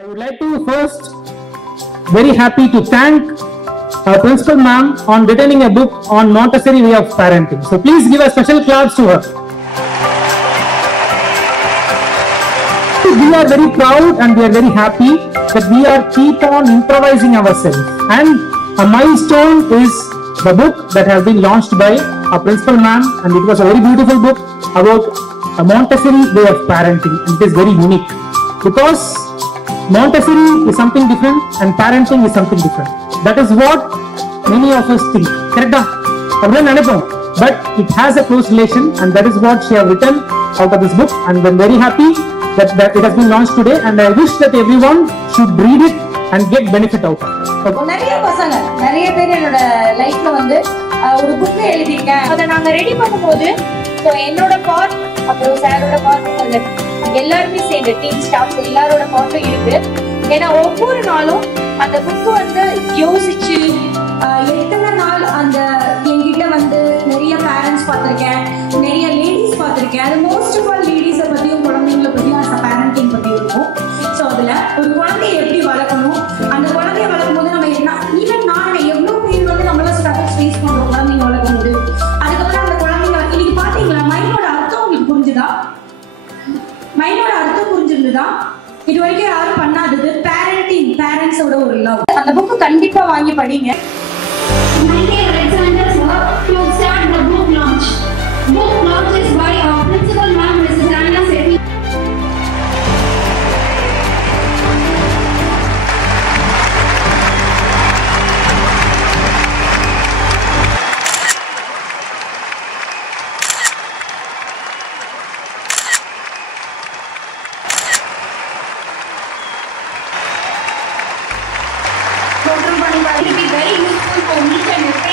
I would like to first very happy to thank our principal ma'am on returning a book on Montessori way of parenting. So please give a special claps to her. We are very proud and we are very happy that we are keep on improvising ourselves, and a milestone is the book that has been launched by our principal ma'am, and it was a very beautiful book about a Montessori way of parenting, and it is very unique because Montessori is something different and parenting is something different. That is what many of us think. Correct? But it has a close relation, and that is what she have written out of this book, and I'm very happy that it has been launched today, and I wish that everyone should read it and get benefit out of it. நிறைய பசங்க நிறைய பேர் என்னோட லைஃப்ல வந்து ஒரு புக் எழுதிருக்கேன். அதை நாங்க ரெடி பண்ணும்போது என்னோட பார்ட் அப்புறம் சாரோட பார்ட் எல்லாருமே சேர்ந்து டீம் ஸ்டாஃப் எல்லாரோட பார்ட்டும் இருக்கு. ஏன்னா ஒவ்வொரு நாளும் அந்த புக் வந்து யோசிச்சு எத்தனை நாள் அந்த என்கிட்ட வந்து நிறைய பேரண்ட்ஸ் பார்த்துருக்கேன், நிறைய லேடிஸ் பார்த்துருக்கேன். அது மோஸ்ட் ஆஃப் ஆல் லேடிஸை பற்றியும் குழந்தைங்களை பற்றியும் அந்த பேரண்டிங் பற்றி இருக்கும். ஸோ அதில் ஒரு குழந்தைய எப்படி வளர்க்கணும், அந்த குழந்தைய வளர்க்கும் போது நம்ம என்ன ஈவன் நான் எவ்வளோ பேர் வந்து நம்மளால ஸ்ட்ரகிள்ஸ் ஃபேஸ் பண்ணுறோம் குழந்தைங்க வளர்க்கும் போது. அதுக்கப்புறம் அந்த குழந்தைங்க இன்னைக்கு பார்த்தீங்களா மைண்டோட அர்த்தம் உங்களுக்கு புரிஞ்சுதா? மைண்டோட அர்த்தம் புரிஞ்சிருந்துதா? இது வரைக்கும் யாரும் பண்ணாதது பேரண்டிங், பேரண்ட்ஸோட ஒரு லவ். அந்த புக்கு கண்டிப்பா வாங்கி படிங்க. My name is Alexander's work to start the book launch. Book launch is by our principal ma'am, Mrs. Anna Sethi. Program running will be very useful for each and every